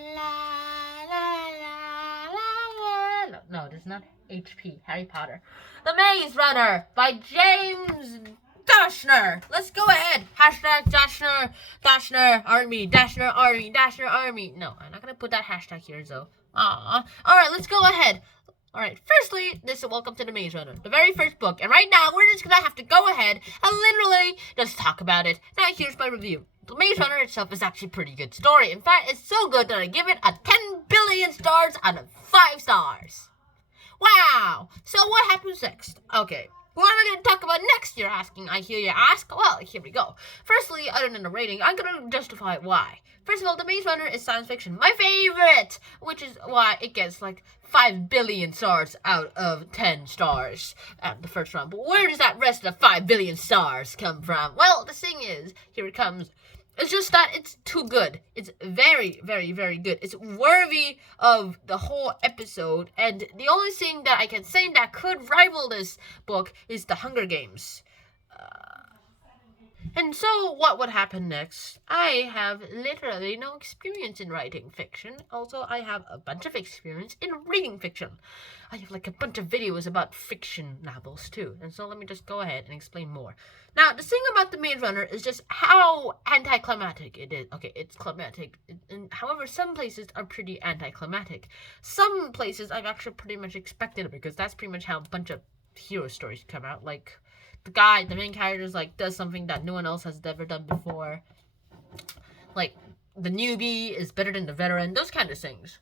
La la la la la. No, this is not HP. Harry Potter. The Maze Runner by James DASHNER. Let's go ahead. Hashtag DASHNER Army. DASHNER Army. DASHNER Army. No, I'm not gonna put that hashtag here though. Alright, let's go ahead. Alright, firstly, this is Welcome to the Maze Runner, the very first book, and right now we're just gonna have to go ahead and literally just talk about it. Now here's my review. The Maze Runner itself is actually a pretty good story. In fact, it's so good that I give it a 10 billion stars out of 5 stars. Wow! So what happens next? Okay, what are we going to talk about next, you're asking? I hear you ask. Well, here we go. Firstly, other than the rating, I'm going to justify why. First of all, The Maze Runner is science fiction. My favorite! Which is why it gets like 5 billion stars out of 10 stars at the first round. But where does that rest of the 5 billion stars come from? Well, the thing is, here it comes. It's just that it's too good. It's very, very, very good. It's worthy of the whole episode. And the only thing that I can say that could rival this book is The Hunger Games. And so what would happen next? I have literally no experience in writing fiction. Also, I have a bunch of experience in reading fiction. I have like a bunch of videos about fiction novels too. And so let me just go ahead and explain more. Now, the thing about The Maze Runner is just how anticlimactic it is. Okay, it's climactic. However, some places are pretty anticlimactic. Some places I've actually pretty much expected it because that's pretty much how a bunch of hero stories come out. Like, the main character, like, does something that no one else has ever done before. Like, the newbie is better than the veteran. Those kind of things.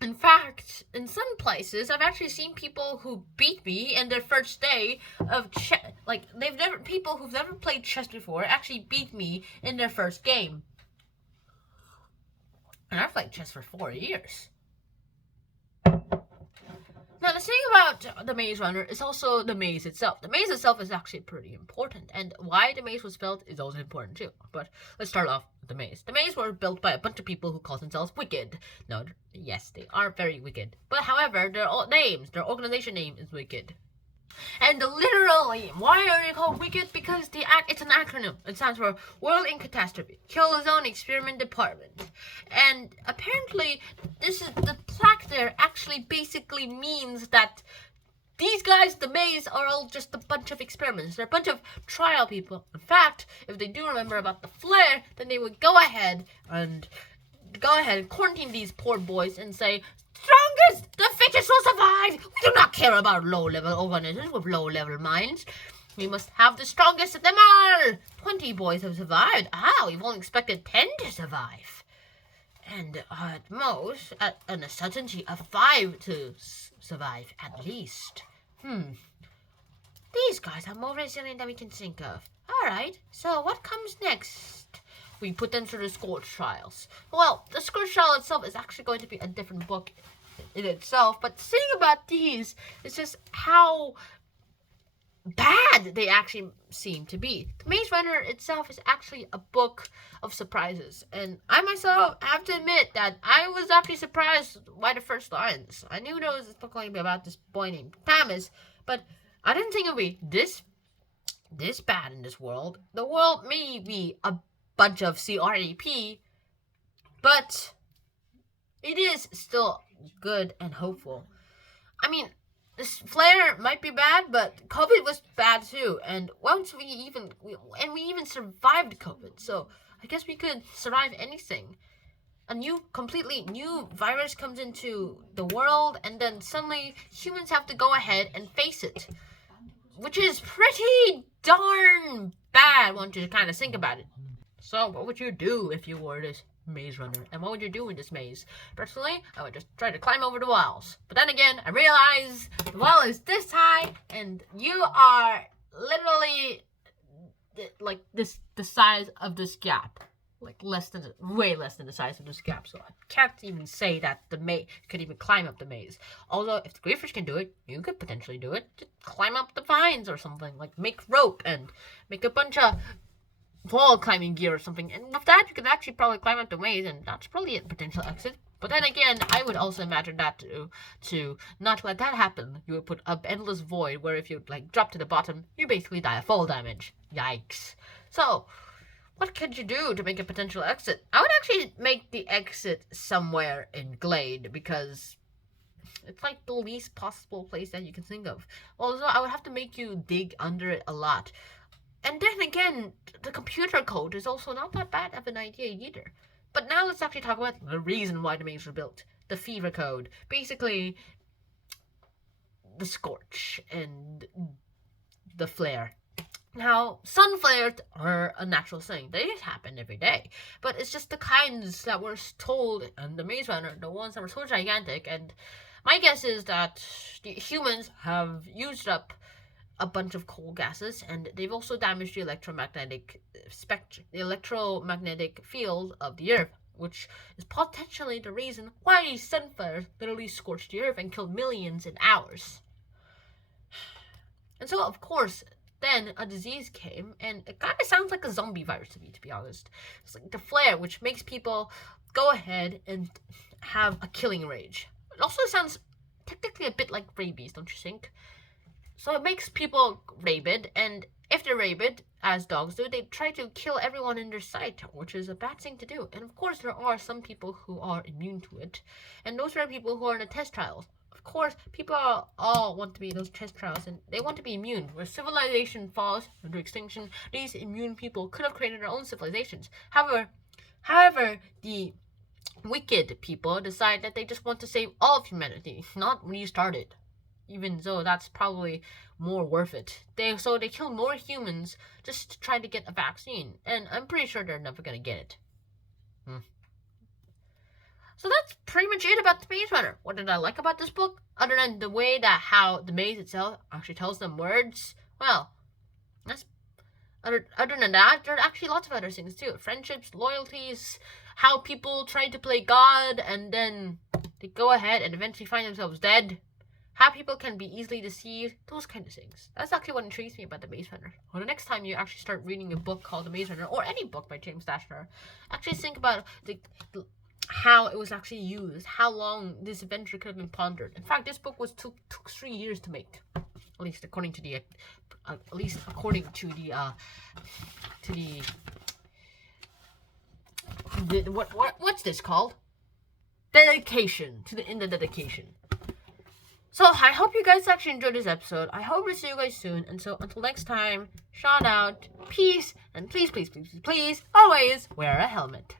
In fact, in some places, I've actually seen people who beat me in their first day of chess. Like, people who've never played chess before actually beat me in their first game. And I've played chess for 4 years. Now, the thing about The Maze Runner is also the maze itself. The maze itself is actually pretty important, and why the maze was built is also important too. But let's start off with the maze. The maze were built by a bunch of people who call themselves wicked. No, yes, they are very wicked. But however, their organization name is Wicked. And literally, why are they called Wicked? Because it's an acronym. It stands for World in Catastrophe, Kill Zone Experiment Department. And apparently, this is the plaque there actually basically means that these guys, the maze, are all just a bunch of experiments. They're a bunch of trial people. In fact, if they do remember about the flare, then they would go ahead and quarantine these poor boys and say, strongest, the fittest will survive. We do not care about low-level organisms with low-level minds. We must have the strongest of them all. 20 boys have survived. We've only expected 10 to survive. And at most, at an uncertainty of 5 to survive at least. These guys are more resilient than we can think of. Alright, so what comes next? We put them through the Scourge Trials. Well, the Scourge Trial itself is actually going to be a different book in itself, but the thing about these is just how bad they actually seem to be. The Maze Runner itself is actually a book of surprises, and I myself have to admit that I was actually surprised by the first lines. I knew there was this book going to be about this boy named Thomas, but I didn't think it would be this bad in this world. The world may be a bunch of CRAP, but it is still good and hopeful. I mean, this flare might be bad, but COVID was bad too, and we even survived COVID, so I guess we could survive anything. A completely new virus comes into the world, and then suddenly humans have to go ahead and face it, which is pretty darn bad once you kind of think about it. So, what would you do if you were this maze runner? And what would you do in this maze? Personally, I would just try to climb over the walls. But then again, I realize the wall is this high, and you are literally like the size of this gap. Like way less than the size of this gap. So I can't even say that the maze could even climb up the maze. Although, if the Greyfish can do it, you could potentially do it. Just climb up the vines or something. Like, make rope and make a bunch of wall climbing gear or something, and with that you can actually probably climb up the maze, and that's probably a potential exit. But then again, I would also imagine that to not let that happen, you would put an endless void where if you like drop to the bottom, you basically die of fall damage. Yikes. So what could you do to make a potential exit? I would actually make the exit somewhere in Glade, because it's like the least possible place that you can think of. Also, I would have to make you dig under it a lot. And then again, the computer code is also not that bad of an idea either. But now let's actually talk about the reason why the maze were built. The fever code. Basically, the scorch and the flare. Now, sun flares are a natural thing. They happen every day. But it's just the kinds that were told in the Maze Runner, the ones that were so gigantic. And my guess is that the humans have used up a bunch of coal gases, and they've also damaged the electromagnetic field of the Earth, which is potentially the reason why these sun flares literally scorched the Earth and killed millions in hours. And so, of course, then a disease came, and it kind of sounds like a zombie virus to me, to be honest. It's like the flare, which makes people go ahead and have a killing rage. It also sounds technically a bit like rabies, don't you think? So it makes people rabid, and if they're rabid, as dogs do, they try to kill everyone in their sight, which is a bad thing to do. And of course, there are some people who are immune to it, and those are people who are in the test trials. Of course, people all want to be in those test trials, and they want to be immune. Where civilization falls into extinction, these immune people could have created their own civilizations. However, the wicked people decide that they just want to save all of humanity, not restart it. Even though that's probably more worth it. So they kill more humans just to try to get a vaccine, and I'm pretty sure they're never gonna get it. So that's pretty much it about the Maze Runner. What did I like about this book? Other than the way that how the maze itself actually tells them words, well, that's other than that, there are actually lots of other things too. Friendships, loyalties, how people try to play God and then they go ahead and eventually find themselves dead. How people can be easily deceived, those kind of things. That's actually what intrigues me about The Maze Runner. Well, the next time you actually start reading a book called The Maze Runner, or any book by James Dashner, actually think about how it was actually used, how long this adventure could have been pondered. In fact, this book took 3 years to make, at least according to the what's this called? Dedication in the dedication. So, I hope you guys actually enjoyed this episode. I hope to see you guys soon. And so, until next time, shout out, peace, and please, please, please, please, always wear a helmet.